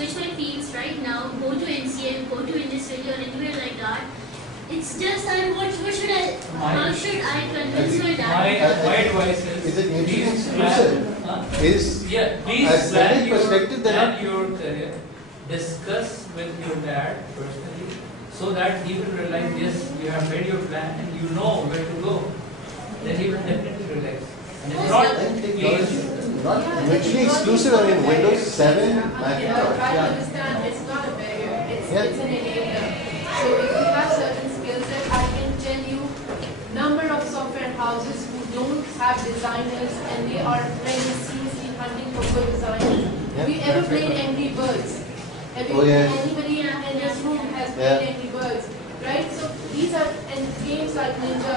switch my fields right now, go to NCM, go to industry or anywhere like that. It's just that what should I, how should I convince my dad? My advice is it mutually please exclusive? please plan your career. Discuss with your dad personally so that he will realize, yes, you have made your plan and you know where to go. Then he will definitely relax. And if not, not mutually exclusive. I mean, Windows 7, Macintosh. I understand it's not a barrier. It's an enabler. So if you have certain skill set, I can tell you number of software houses who don't have designers and they are very seriously hunting for good designers. Have you ever played Angry Birds? Anybody in this room has played Angry Birds, right? So these are games like Ninja,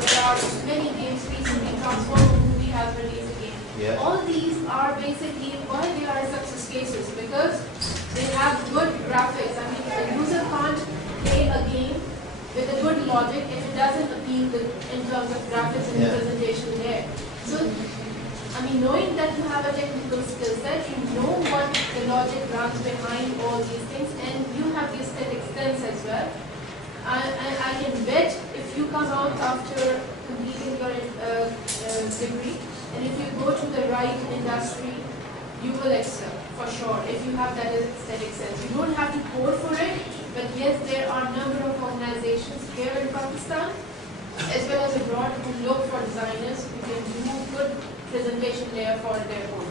there are many games recently. Transformer movie has released a game. All these are basically why they are success cases, because they have good graphics. I mean, a user can't play a game with a good logic if it doesn't appeal in terms of graphics and presentation there. So, I mean, knowing that you have a technical skill set, you know what the logic runs behind all these things, and you have the aesthetic sense as well. I can bet if you come out after completing your degree, and if you go to the right industry, you will excel for sure if you have that aesthetic sense. You don't have to code for it, but yes, there are a number of organizations here in Pakistan as well as abroad who look for designers who can do good presentation layer for their own.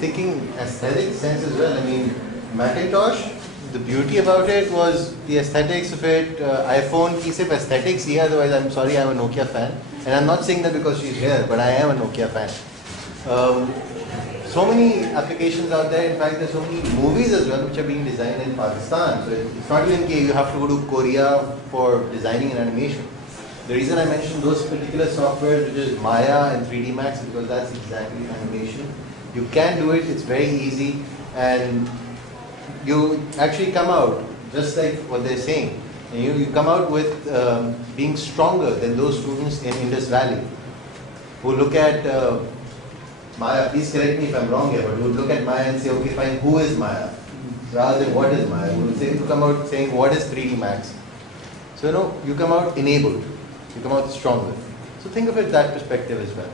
Thinking aesthetic sense as well. I mean, Macintosh, the beauty about it was the aesthetics of it. iPhone ki sirf aesthetics hi, otherwise I'm sorry, I'm a Nokia fan. And I'm not saying that because she's here, but I am a Nokia fan. So many applications out there. In fact, there's so many movies as well which are being designed in Pakistan. So it's not even that you have to go to Korea for designing an animation. The reason I mentioned those particular softwares, which is Maya and 3D Max, is because that's exactly animation. You can do it, it's very easy, and you actually come out, just like what they're saying, and you come out with being stronger than those students in Indus Valley who look at Maya. Please correct me if I'm wrong here, but who look at Maya and say, okay, fine, who is Maya? Rather than what is Maya. Who will come out saying, what is 3D Max? So, you come out enabled. You come out stronger. So think of it that perspective as well.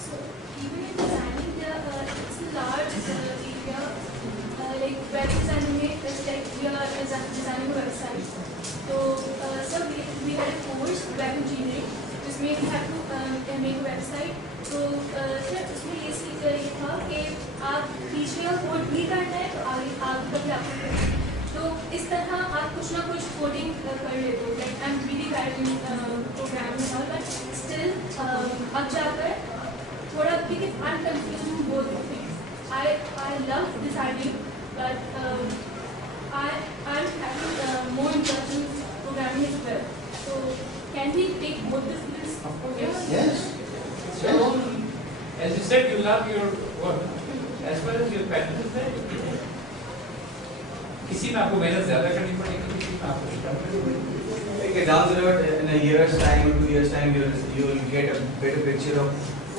So even in designing, it's a large area. Like web designing, it's like we are designing a website. So we had a course web engineering, जिसमें we have to make a website. तो sir उसमें ये था कि आप बीच में code भी करना है तो आगे कभी आपको तो इस तरह आप कुछ ना कुछ कोडिंग कर लेते हो. Like I am really bad in programming और बट स्टिल अब जाकर थोड़ा because I am confuse in both things. I love designing but I am having more interest in programming as well. So can we take both the skills? Yes. So, as you said, you love your work. As far as your passion is there, किसी में आपको मेहनत ज़्यादा करनी पड़ेगी, किसी में आपको कम करनी पड़ेगी. Like down the road, in a year's time or 2 years' time, you will get a better picture of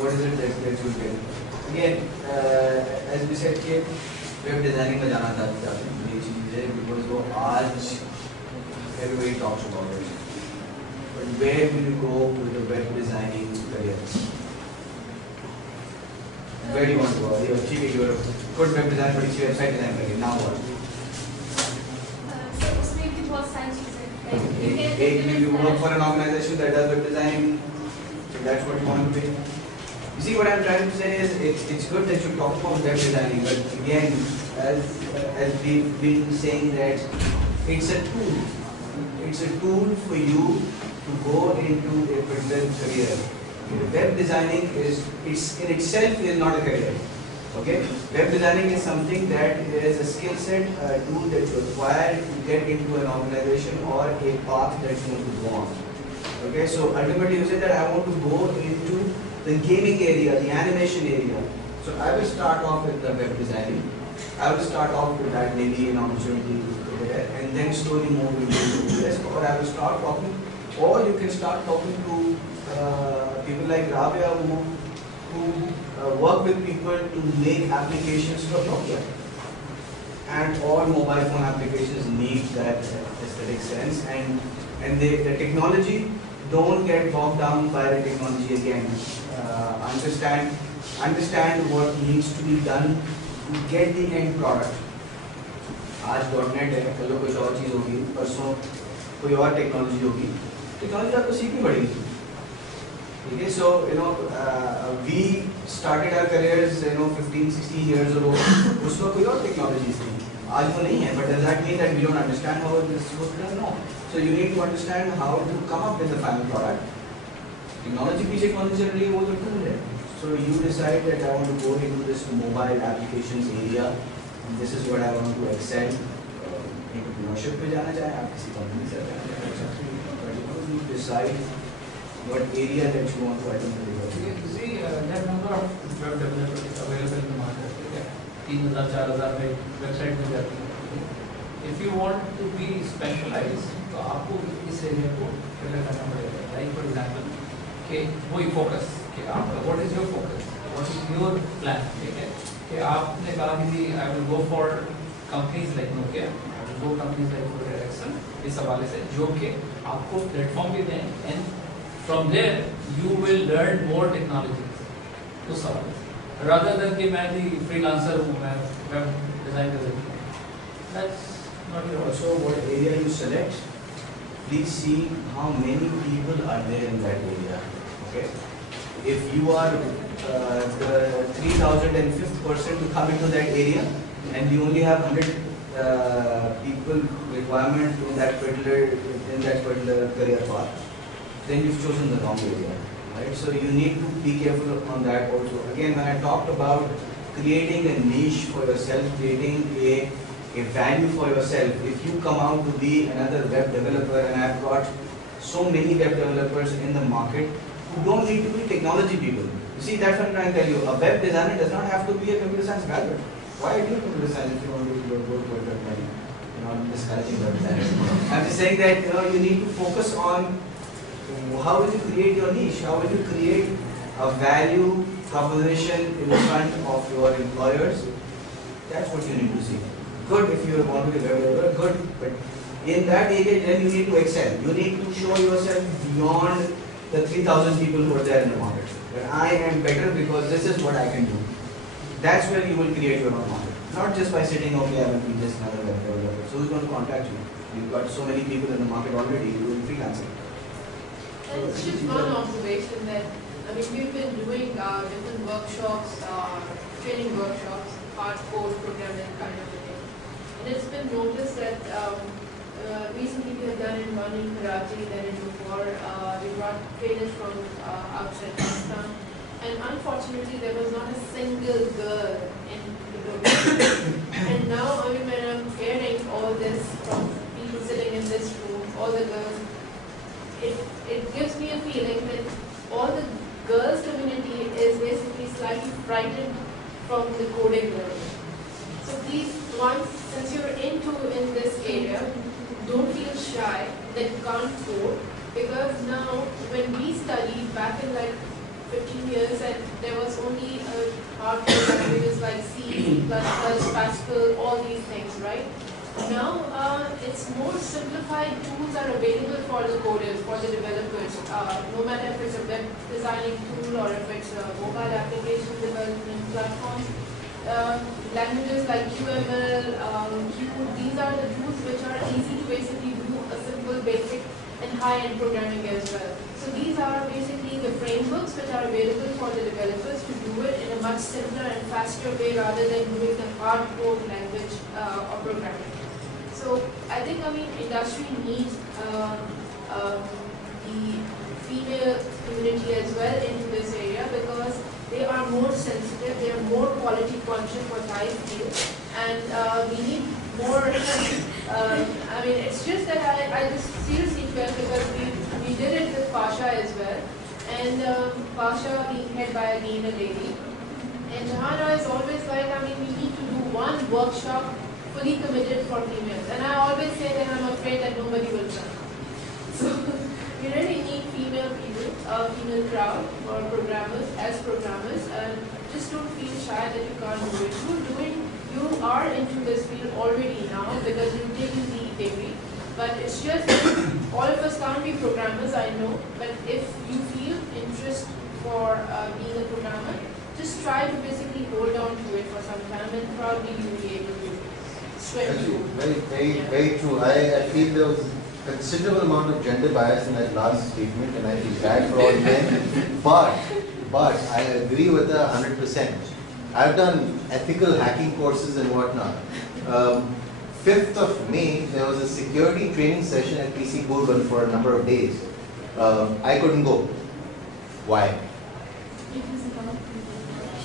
what is it that you will get. Again, as we said, कि web designing में जाना चाहते हैं ये चीज़ है because वो आज everybody talks about it. But where will you go with the web designing career? Where do you want to go? You're a good web designer, but it's website design career. Now what? So उसमें भी बहुत सारी चीजें हैं. You work for an organization that does web designing, so that's what you want to be. You see, what I'm trying to say is, it's good that you talk about web designing, but again, as we've been saying, that it's a tool. It's a tool for you to go into a particular career. Web designing it's in itself is not a career. Okay, web designing is something that is a skill set, a tool that you acquire to get into an organization or a path that you want to go on. Okay, so ultimately you say that I want to go into the gaming area, the animation area. So I will start off with the web designing. I will start off with that, maybe an opportunity there, and then slowly move into this. Or I will start talking, or you can start talking to people like Rabia who who work with people to make applications for Nokia. And all mobile phone applications need that aesthetic sense, and the technology don't get bogged down by the technology again. Understand what needs to be done to get the end product. आज .NET है, कल कुछ और चीज़ होगी, परसों कोई और technology होगी, टेक्नोलॉजी आपको सीखनी पड़ेगी. Okay, so we started our careers 15-16 years ago. उस वक्त कोई और टेक्नोलॉजीज थी, आज वो नहीं है. But does that mean that we don't understand how this was done? No. So you need to understand how to come up with the final product. Technology पीछे कौन सी चल रही है वो तो tool है. So you decide that I want to go into this mobile applications area. And this is what I want to excel. Entrepreneurship पे जाना चाहे आप किसी कंपनी से जाना चाहे, you decide what area that you want to identify. You see, there are number of web developers available in the market. 3,000-4,000 में website मिल जाती है. If you want to be specialized, तो आपको इस एरिया को फिलर करना पड़ेगा. Like for example, कि वही फोकस, कि आपका what is your focus, what is your plan, ठीक है? कि आपने कहा कि I will go for companies like Nokia, I will go companies like Ericsson, इस हवाले से जो कि आपको प्लेटफॉर्म भी दें, and from there you will learn more technologies. उस हवाले से, rather than कि मैं भी freelancer हूँ, मैं web design कर रही हूँ. That's not your. Also, what area you select, please see how many people are there in that area. Okay, if you are the 3,005th person to come into that area, and you only have 100 people requirement in that particular career path, then you've chosen the wrong area, right? So you need to be careful on that also. Again, when I talked about creating a niche for yourself, creating a value for yourself, if you come out to be another web developer, and I've got so many web developers in the market who don't need to be technology people. You see, that's what I'm trying to tell you. A web designer does not have to be a computer science graduate. Why do computer science if you want to go to a web designer? I'm discouraging web designers. I'm just saying that you need to focus on how will you create your niche, how will you create a value proposition in front of your employers. That's what you need to see. Good if you want to be a web developer, good, but in that area then you need to excel. You need to show yourself beyond the 3,000 people who are there in the market. That I am better because this is what I can do. That's where you will create your own market. Not just by sitting, okay, I will be just another web developer. So who's going to contact you? You've got so many people in the market already, you will freelance it. And it's just one observation that, I mean, we've been doing different workshops, training workshops, hardcore programming kind of a thing. And it's been noticed that recently we have done in one in Karachi, then in Lahore, we brought trainers from outside Pakistan. And unfortunately, there was not a single girl in the program. And now, I mean, when I'm hearing all this from people sitting in this room, all the girls, it gives me a feeling that all the girls community is basically slightly frightened from the coding learning. So please, once, since you're in this area, don't feel shy that you can't code, because now when we studied back in like 15 years, and there was only hardcore languages like C, Pascal, all these things, right? Now it's more simplified tools are available for the coders, for the developers, no matter if it's a web designing tool or if it's a mobile application development platform. Languages like QML, Q, these are the tools which are easy to basically do a simple, basic and high-end programming as well. So these are basically the frameworks which are available for the developers to do it in a much simpler and faster way rather than doing the hardcore language or programming. So I think, I mean, industry needs the female community as well into this area, because they are more sensitive, they are more quality conscious, what I feel, and we need more. I mean, it's just that I just seriously felt, because we did it with Pasha as well, and Pasha being head by again a lady, and Jahana is always like, I mean, we need to do one workshop fully committed for females, and I always say that I'm afraid that nobody will come. So we really need female people, female crowd or programmers as programmers, and just don't feel shy that you can't do it. You are into this field already now because you've taken the degree, but it's just all of us can't be programmers, I know, but if you feel interest for being a programmer, just try to basically hold on to it for some time and probably you'll be able to swim through. Very true. I feel there was considerable amount of gender bias in that last statement, and I feel bad for all men. But I agree with her 100%. I've done ethical hacking courses and whatnot. 5th of May, there was a security training session at PC Bourbon for a number of days. I couldn't go. Why?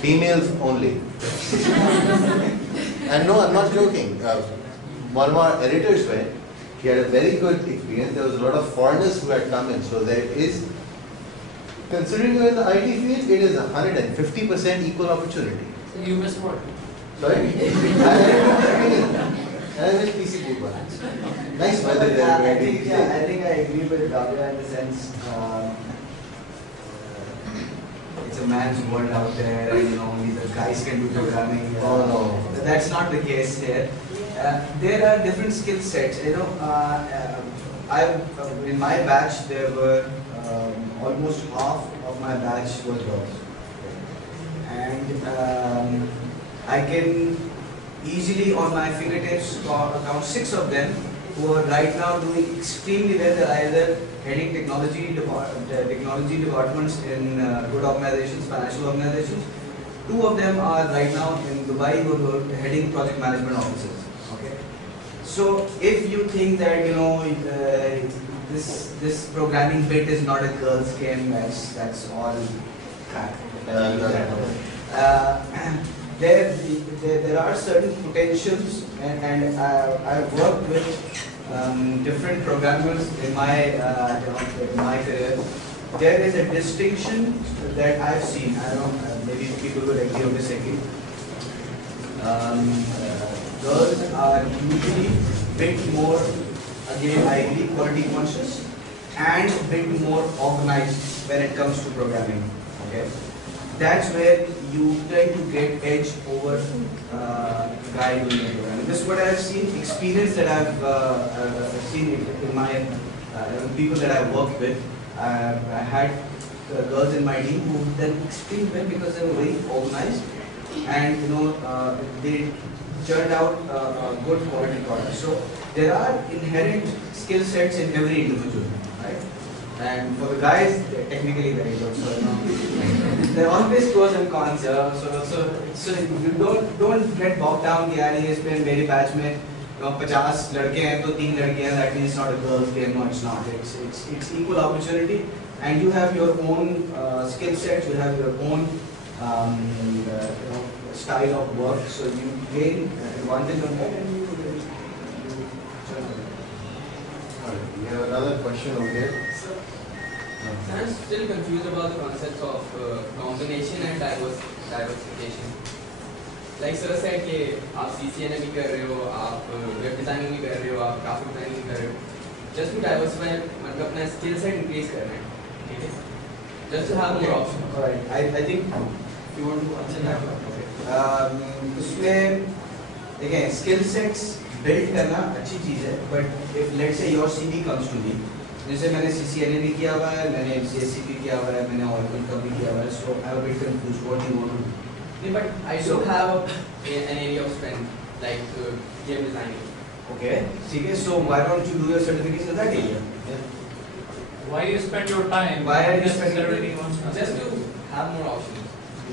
Females only. And no, I'm not joking. One of our editors went. He had a very good experience. There was a lot of foreigners who had come in. So there is, considering you're in the IT field, it is 150% equal opportunity. So you missed what? Sorry? I went PC Bourbon. Nice weather there. I think I agree with Davya in the sense it's a man's world out there, and only the guys can do programming. Oh no. That's not the case here. There are different skill sets. In my batch there were almost half of my batch was girls, and I can easily on my fingertips count 6 of them who are right now doing extremely well. They're either heading technology departments in good organizations, financial organizations. 2 of them are right now in Dubai who are heading project management offices. Okay, so if you think that this programming bit is not a girl's game, that's all crap. There are certain potentials, and I've worked with different programmers in my career. There is a distinction that I've seen. I don't know, maybe people will agree or disagree. Girls are usually a bit more, again, I agree, quality conscious and a bit more organized when it comes to programming. Okay, that's where you tend to get edge over guy doing the programming. This is what I've seen, experience that I've seen in my people that I've worked with. I had girls in my team who done extremely well because they were very organized, and they churned out a good quality product. So there are inherent skill sets in every individual, right? And for the guys, they're technically very good. So there are always pros and cons. So you don't get bogged down. कि यार ये इसमें मेरे batch में 50 लड़के हैं तो 3 लड़कियां हैं. That means it's not a girls' game. No, it's not. It's equal opportunity, and you have your own skill sets. You have your own style of work. So you gain advantage on that, and you We have another question over here. I'm still confused about the concepts of combination and diversification. Like sir said कि आप CCNA भी कर रहे हो, आप web designing भी कर रहे हो, आप graphic designing भी कर रहे हो. Just to diversify, मतलब अपना skill set increase कर रहे हैं, ठीक है? Just to have more options. Alright, I think you want to answer that one. Okay. उसमें देखिए skill sets build करना अच्छी चीज़ है, but if let's say your CV comes to me, जैसे मैंने CCNA भी किया हुआ है, मैंने MCSE भी किया हुआ है, मैंने Oracle का भी किया हुआ है, so I'm a bit confused. What do you want to do? Yeah, but I do have an area of strength like game designing. Okay. ठीक है. So why don't you do your certification in that area? Why you spend your time? Why are you spending your necessarily on Just to have more options.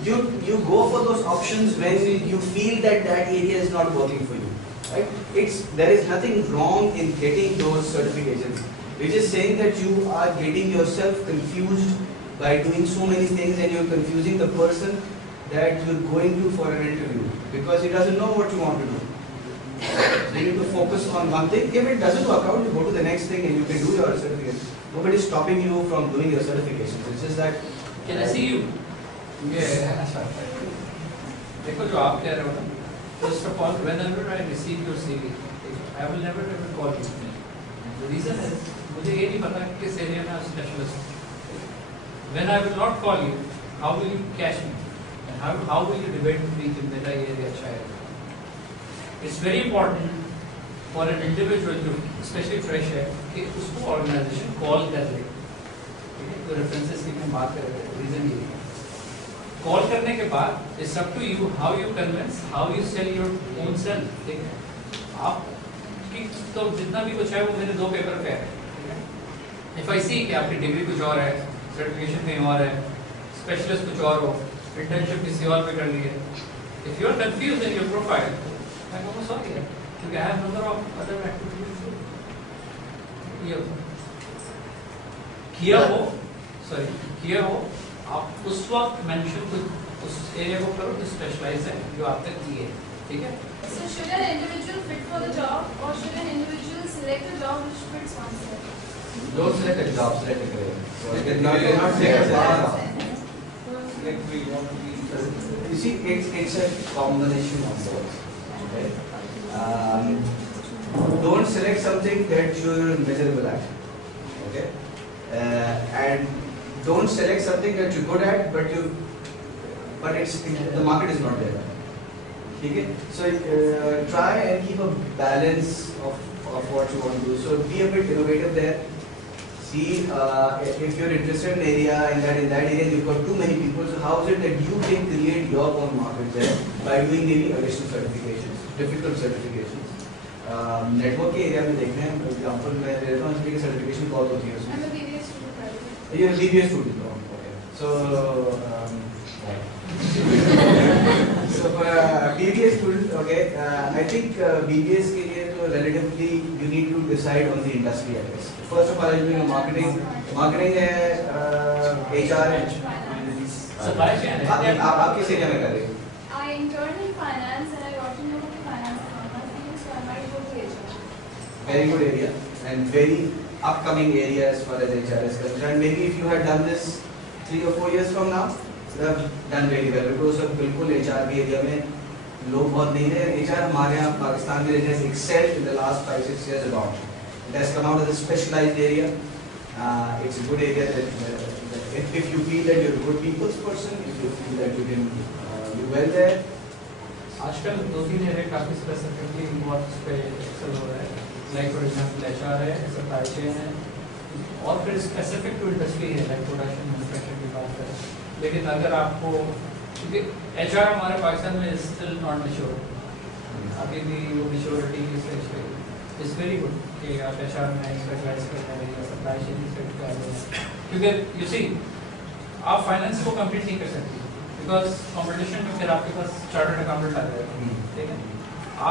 You go for those options when you feel that area is not working for you, right? There is nothing wrong in getting those certifications. We're just saying that you are getting yourself confused by doing so many things, and you're confusing the person that you're going to for an interview because he doesn't know what you want to do. So you need to focus on one thing. If it doesn't work out, you go to the next thing and you can do your certification. Nobody is stopping you from doing your certification. It's just that. Can I see you? Yeah. देखो जो आप कह रहे हो ना, first of all, whenever I receive your CV, I will never ever call you. The reason is मुझे ये नहीं पता कि किस एरिया में आप specialist. When I will not call you, how will you catch me? And how will you debate with me कि मेरा ये एरिया अच्छा है? It's very important for an individual to, especially fresh है, कि उसको organization call कर ले। ठीक है, तो references की हम बात कर रहे हैं, reason ये है। Call करने के बाद, it's up to you how you convince, how you sell your own self। ठीक है, आप कि तो जितना भी कुछ है वो मेरे 2 पेपर पे है। ठीक है, if I see कि आपकी डिग्री कुछ और है, सर्टिफिकेशन कहीं और है, स्पेशलिस्ट कुछ और हो, इंटर्नशिप किसी और पे कर ली है, if you are confused in your profile, मैं कहूँगा सॉरी है, क्योंकि I have number of other activities ये किया हो, आप उस वक्त मेंशन कुछ उस एरिया को करो जो स्पेशलाइज है, जो आप तक किए, ठीक है? So should an individual fit for the job, or should an individual select a job which fits oneself? Don't select a job, select a career. So You not select a job. You see, it's a combination of both. Okay? Don't select something that you're miserable at. Okay? And don't select something that you're good at, but the market is not there. Okay? So try and keep a balance of what you want to do. So be a bit innovative there. See, if you're interested in an area, in that area you've got too many people, so how is it that you can create your own market there by doing maybe additional certifications, difficult certifications? Network के area में देखते हैं, example मैं देता हूँ, इसमें certification बहुत होती है उसमें। I'm a BBA student, right? You're a BBA student, okay. So, so for a BBA student, okay, I think BBAs के लिए तो relatively you need to decide on the industry, I guess. First of all, I'm doing marketing है, HR है. Supply chain है। आप किस area में कर रहे हो? I interned in finance and I got to know the finance is not my field, so I might go to HR. Very good area and very upcoming area as far as HR is concerned.Maybe if you had done this 3 or 4 years from now, you have done very well. Because अब बिल्कुल HR के area में लोग बहुत नहीं हैं. HR हमारे यहाँ पाकिस्तान में has excelled in the last 5-6 years about. It has come out as a specialized area. It's a good area that if you feel that you're a good people's person, if you feel that you can do well there. आजकल 2-3 area काफी specifically बहुत पे Excel हो रहा है, like for example HR है, supply chain है, और फिर स्पेसिफिक टू इंडस्ट्री है, लाइक प्रोडक्शन मैन्युफैक्चरिंग की बात करें। लेकिन अगर आपको, क्योंकि HR हमारे पाकिस्तान में स्टिल नॉट मैच्योर, अभी भी वो मैच्योरिटी की स्टेज पे इट्स वेरी गुड कि आप HR में स्पेशलाइज करते हैं या सप्लाई चेन सेट कर रहे हैं, क्योंकि यू सी आप फाइनेंस को कंप्लीट नहीं कर सकते बिकॉज कंपटीशन में फिर आपके पास चार्टर्ड अकाउंटेंट आ जाएगा, ठीक है?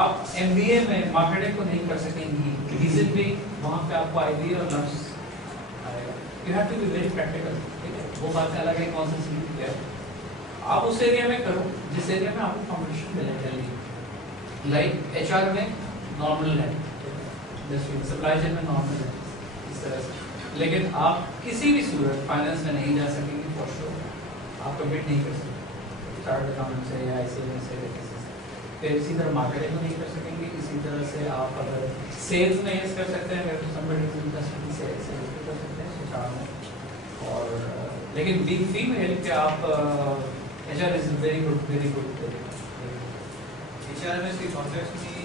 आप MBA में मार्केटिंग को नहीं कर सकेंगी, रीजन भी वहाँ पे आपको IB और लम्स आएगा। You have to be very practical, ठीक है? वो बात अलग है कौन सा सीट क्या है। आप उस एरिया में करो जिस एरिया में आपको कंपटीशन मिले जल्दी, लाइक HR में नॉर्मल है, सप्लाई चेन में नॉर्मल है, इस तरह से। लेकिन आप किसी भी सूरत फाइनेंस में नहीं जा सकेंगे फॉर श्योर, आप कम्पीट नहीं कर सकते चार्ट अकाउंट से या ऐसे फिर इसी तरह मार्केटिंग में नहीं कर सकेंगे। इसी तरह से आप अगर सेल्स में यस कर सकते हैं, अगर somebody is interested in sales कर सकते हैं HR में। और लेकिन बीइंग फीमेल के आप HR is very good HR में से कॉन्ट्रैक्ट में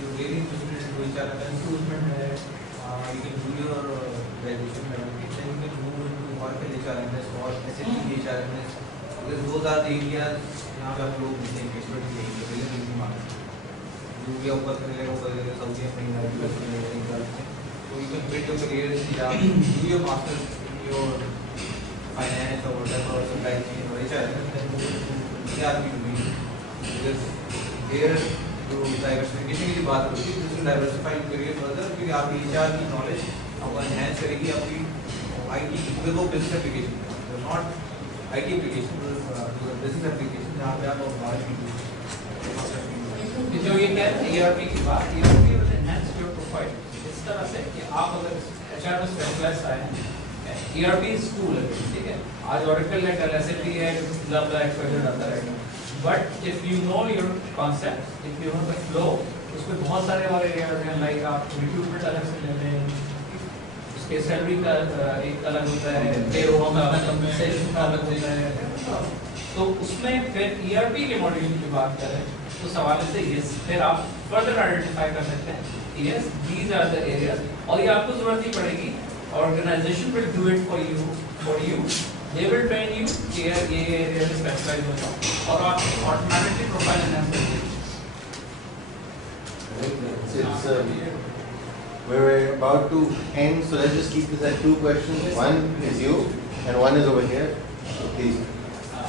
you very interested in HR का इंप्रूवमेंट है, you can do your graduation level then you can move into work in HRMS और SAP HRMS, because those are the areas यहाँ पे आप लोग देखेंगे एक्सपर्ट यही है, पहले नहीं मालूम जो भी ऊपर कर लेगा ऊपर करेगा सऊदी अरब में यूएस में इंडिया में, तो you can build your career या do your masters in your finance और व्हाटएवर और सप्लाई चेन और HRMS, then move to ERP to be, because there जो डाइवर्सिफिकेशन की बात होती है, जिसमें डाइवर्सिफाइड करियर फर्दर, क्योंकि आपकी HR की नॉलेज आपको एनहांस करेगी आपकी IT विद वो business application, not IT application, business application जहाँ पे आप नॉलेज की जो ये कह रहे हैं ERP की बात, ERP will enhance your profile इस तरह से कि आप अगर HR में स्पेशलाइज्ड आए हैं, ERP इज टूल है, ठीक है? आज Oracle है, कल SAP है, ज़्यादा एक्सपर्ट आता रहेगा, but if you know your concept, if you know the flow, उसमें बहुत सारे और एरियाज हैं, लाइक आप रिक्रूटमेंट अलग से लेते हैं, उसके सैलरी का एक अलग होता है, पेरोल का सेशन का अलग होता है। तो उसमें फिर ERP के मॉड्यूल की बात करें तो सवाल से यस, फिर आप फर्दर आइडेंटिफाई कर सकते हैं yes these are the areas, और ये आपको जरूरत नहीं पड़ेगी, organization will do it for you, they will train you कि ये एरिया में स्पेशलाइज हो जाओ और आप ऑटोमेटिकली प्रोफाइल एनहांस कर देंगे। We're about to end, so let's just keep this at 2 questions. One is you, and one is over here. Please.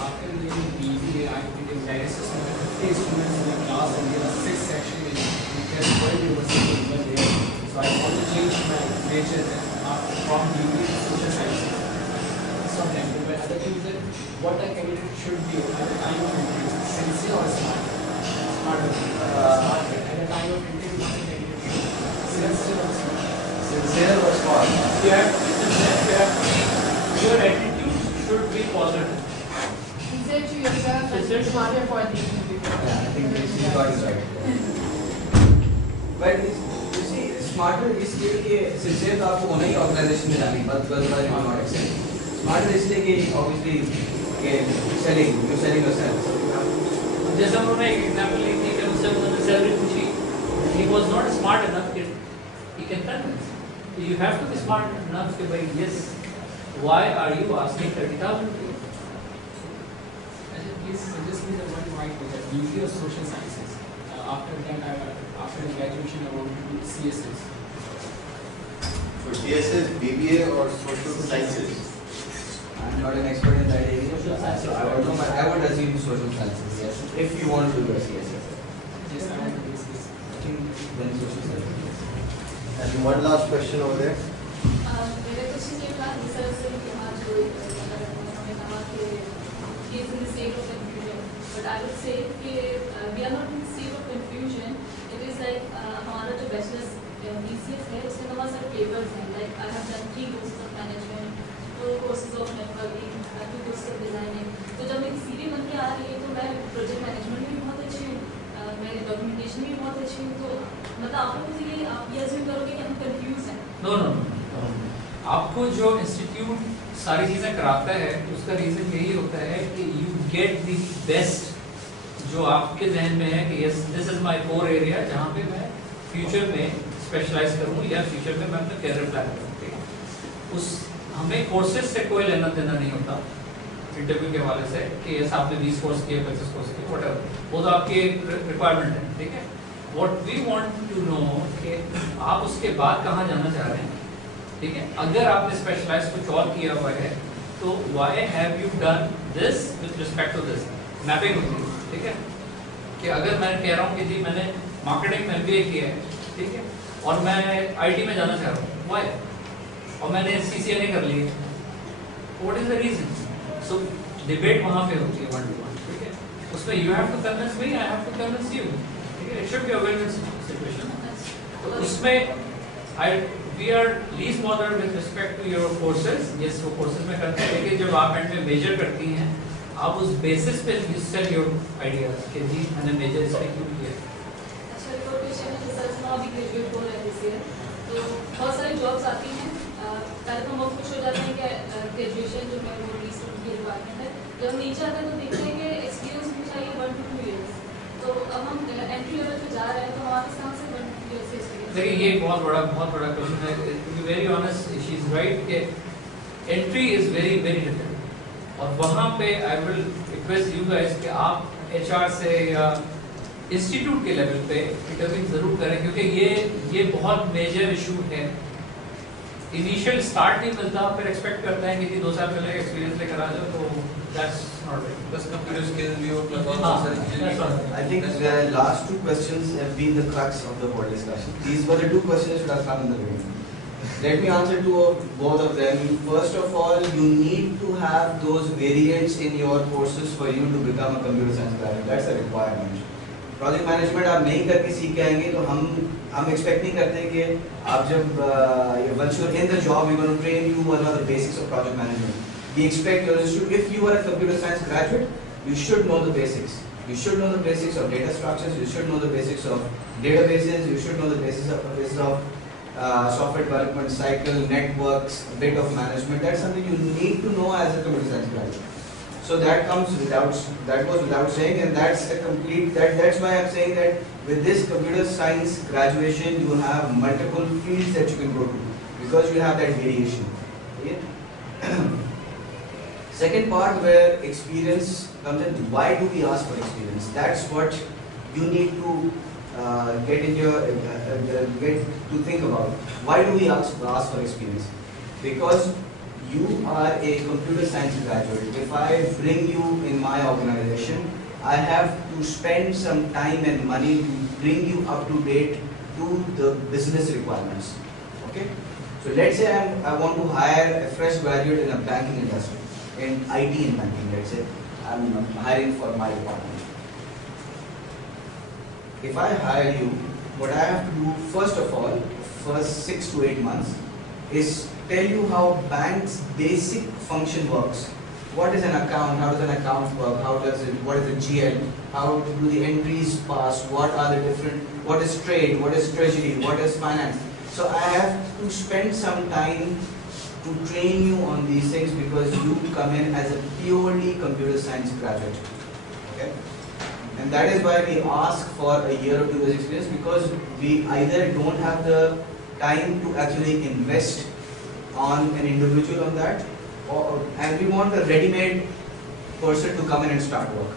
After doing BBA, I did a various system. 50 students in the class, and there are 6 sections because very university over there. So I want to change my major from BBA to social science. Sometimes, but other things that what a candidate should be at the time of interview, sincere or smart. Smart. At the time of interview, what a candidate should be sincere or smart. Sincere or smart? Your attitude should be positive. Sincere to yourself and smarter for the interview. Yeah, I think this is got it right. But you see, smarter इसलिए कि sincere तो आपको होना ही organisation में जाने के बाद otherwise you are not excellent. Smarter इसलिए कि obviously कि selling yourself. जैसे उन्होंने एक एग्जांपल ली थी कि उससे उन्होंने सैलरी पूछी, he was not smart enough कि he can convince. You have to be smart enough कि भाई yes, why are you asking 30,000? Please suggest me the one right with BBA or social sciences. After that, after the graduation, I want to do CSS. For CSS, BBA or social sciences? I'm not an expert in that area, so I don't know, but I would assume social sciences, yes. If you want to do a CSS. Yes, I want to do CSS. I think then social sciences. And one last question over there. मेरा question ये था sir से कि आज जो उन्होंने कहा कि he is in the state of confusion, but I would say कि we are not in the state of confusion. It is like हमारा जो bachelor's BCS है उसमें बहुत सारे papers हैं, like I have done 3 courses of management, 2 courses of networking, 2 courses of designing. तो जब मेरी CV बन के आ रही है तो मैं project management में भी बहुत अच्छी हूँ, मैं documentation में भी बहुत अच्छी हूँ, तो मतलब आप लोग मुझे आप ये assume करोगे कि हम confused हैं? No. आपको जो इंस्टीट्यूट सारी चीज़ें कराता है उसका रीज़न यही होता है कि यू गेट द बेस्ट जो आपके जहन में है कि yes this is my core area जहाँ पे मैं फ्यूचर में स्पेशलाइज करूँ या फ्यूचर में मैं अपना कैरियर प्लान करूँ। उस हमें कोर्सेज से कोई लेना देना नहीं होता इंटरव्यू के हवाले से कि यस आपने 20 कोर्स किए 25 कोर्स किए व्हाटएवर, वो तो आपकी रिक्वायरमेंट है, ठीक है। What we want to know कि आप उसके बाद कहाँ जाना चाह रहे हैं, ठीक है। अगर आपने स्पेशलाइज कुछ और किया हुआ है तो why have you done this with respect to this, mapping होती है, ठीक है। कि अगर मैं कह रहा हूँ कि जी मैंने मार्केटिंग में MBA किया है, ठीक है, और मैं IT में जाना चाह रहा हूँ, व्हाई, और मैंने CCNA कर ली है, what is the reason. So debate वहाँ पे होती है 1-to-1, ठीक है। उसमें you have to convince me, I have to convince you, ठीक है। It should be a win win situation. तो उसमें we are least bothered with respect to your courses. Yes, वो courses में करते हैं, लेकिन जब आप एंड में मेजर करती हैं आप उस बेसिस पे you sell your ideas कि जी मैंने मेजर इसमें क्यों किया। अच्छा, एक और क्वेश्चन है, जैसे मैं अभी ग्रेजुएट हो रहा है दिस ईयर, तो बहुत सारी जॉब्स आती हैं, पहले तो हम बहुत खुश हो जाते हैं कि ग्रेजुएशन जो है वो 20 की रिक्वायरमेंट है, जब हम नीचे आते हैं तो देखते हैं कि एक्सपीरियंस भी चाहिए 1 to 2 years, तो अब हम एंट्री लेवल पे जा रहे हैं तो हमारे साथ से 1 to 2 years से एक्सपीरियंस। देखिए ये बहुत बड़ा क्वेश्चन है, to be very honest she is right कि entry is very very difficult, और वहाँ पे I will request you guys कि आप HR से या इंस्टीट्यूट के लेवल पे इंटरव्यू जरूर करें, क्योंकि ये बहुत मेजर इशू है। इनिशियल स्टार्ट नहीं मिलता, फिर एक्सपेक्ट करते हैं कि 2 साल पहले एक्सपीरियंस लेकर आ जाओ, तो दैट्स नॉट राइट। बस कंप्यूटर स्किल्स भी हो प्लस और बहुत सारी चीजें। I think the last 2 questions have been the crux of the whole discussion. These were the 2 questions that should have come in the beginning. Let me answer to both of them. First of all, you need to have those variants in your courses for you to become a computer science graduate. That's a requirement. Project management आप नहीं करके सीख के आएंगे तो हम expect नहीं करते कि आप जब once you're in the job we're going to train you on the basics of project management. We expect if you are a computer science graduate, you should know the basics. You should know the basics of data structures. You should know the basics of databases. You should know the basics of software development cycle, networks, a bit of management. That's something you need to know as a computer science graduate. So that goes without saying, and that's a complete, that's why I'm saying that with this computer science graduation, you have multiple fields that you can go to, because you have that variation. Okay? Second part where experience comes in, why do we ask for experience? That's what you need to get to think about. Why do we ask for experience? Because you are a computer science graduate. If I bring you in my organization, I have to spend some time and money to bring you up to date to the business requirements. Okay? So let's say I want to hire a fresh graduate in a banking industry, in IT and banking, let's say. I'm hiring for my department. If I hire you, what I have to do, first of all, first 6 to 8 months, is tell you how bank's basic function works. What is an account? How does an account work? What is a GL? How do the entries pass? What are the different, what is trade? What is treasury? What is finance? So I have to spend some time to train you on these things, because you come in as a purely computer science graduate. Okay? And that is why we ask for a year or 2 years experience, because we either don't have the time to actually invest on an individual on that, and we want a ready-made person to come in and start work.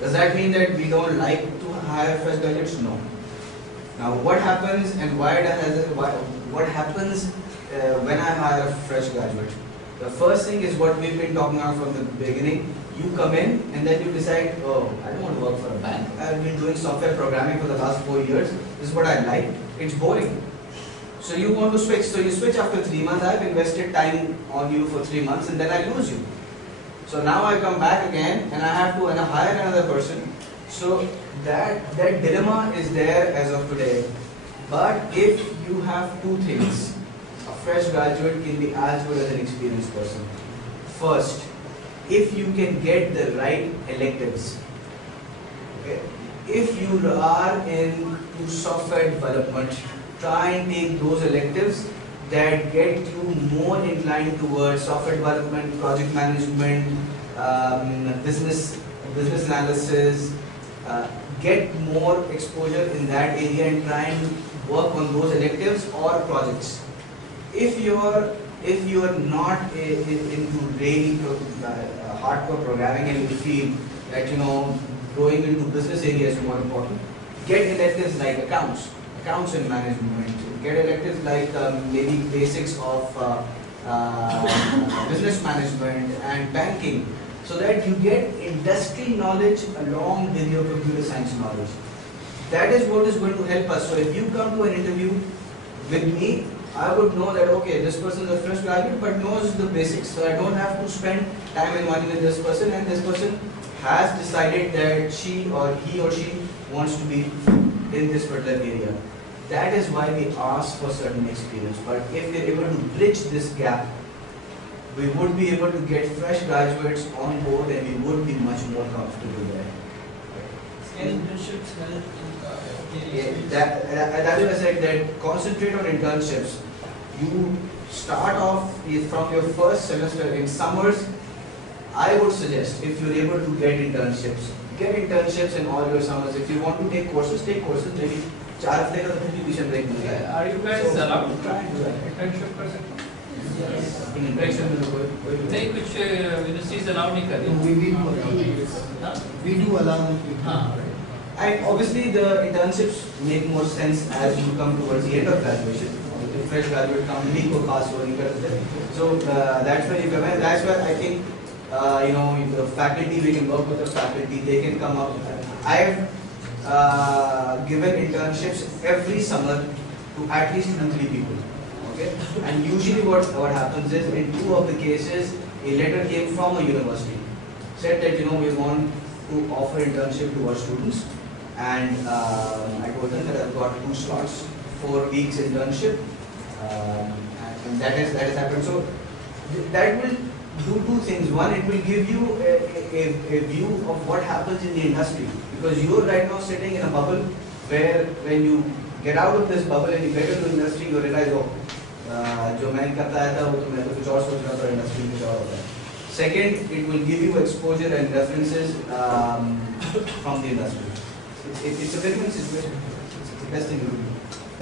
Does that mean that we don't like to hire fresh graduates? No. Now what happens and what happens when I hire a fresh graduate? The first thing is what we've been talking about from the beginning. You come in and then you decide, oh, I don't want to work for a bank. I've been doing software programming for the last 4 years. This is what I like. It's boring. So you want to switch. So you switch after 3 months. I've invested time on you for 3 months and then I lose you. So now I come back again and I have to hire another person. So that dilemma is there as of today. But if you have 2 things, a fresh graduate can be as good as an experienced person. First, if you can get the right electives. Okay. If you are into software development, try and take those electives that get you more inclined towards software development, project management, business analysis. Get more exposure in that area and try and work on those electives or projects. If you are not into really hardcore programming and you feel that going into business areas is more important, get electives like accounts and management. Get electives like maybe basics of business management and banking, so that you get industry knowledge along with your computer science knowledge. That is what is going to help us. So if you come to an interview with me, I would know that, okay, this person is a fresh graduate but knows the basics. So I don't have to spend time and money with this person, and this person has decided that he or she wants to be in this particular area. That is why we ask for certain experience. But if we are able to bridge this gap, we would be able to get fresh graduates on board and we would be much more comfortable there. Can internships help? That's why I said that concentrate on internships. You start off from your first semester in summers. I would suggest, if you're able to get internships in all your summers. If you want to take courses, maybe 4 हफ्ते का तो tuition break मिलेगा. Are you guys allowed to try and do that? Internship कर सकते हो? Yes. In internship में तो कोई नहीं, कुछ universities allow नहीं कर रही. We do allow them to. हाँ. And obviously the internships make more sense as you come towards the end of graduation. The fresh graduate company को pass हो नहीं करते. So that's why you come in. That's why I think the faculty, we can work with the faculty. They can come up. I have given internships every summer to at least 3 people. Okay, and usually what happens is, in 2 of the cases, a letter came from a university, said that we want to offer internship to our students, and I told them that I've got 2 slots, 4 weeks internship, and that has happened. So that will do 2 things. One, it will give you a view of what happens in the industry, because you're right now sitting in a bubble where when you get out of this bubble and you get into industry, you realize, oh, जो मैं करता आया था वो तो मैं तो कुछ और सोच रहा था, industry कुछ और होता है. Second, it will give you exposure and references from the industry. It's a win-win situation. It's the best thing you do.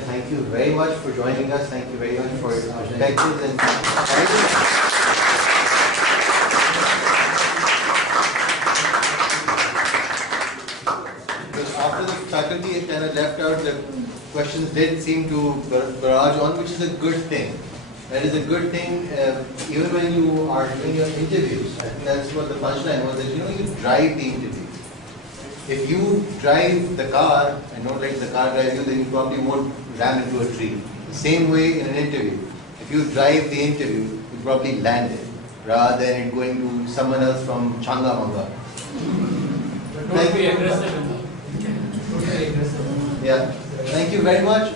Thank you very much for joining us. Thank you very much for your perspectives and guidance. After the faculty had kind of left out, the questions did seem to barrage on, which is a good thing. That is a good thing, even when you are doing your interviews. I think that's what the punchline was, that you drive the interview. If you drive the car and don't let the car drive you, then you probably won't ram into a tree. The same way in an interview. If you drive the interview, you probably land it, rather than it going to someone else from Changa Manga. But don't be aggressive. Don't be aggressive. Yeah. Thank you very much.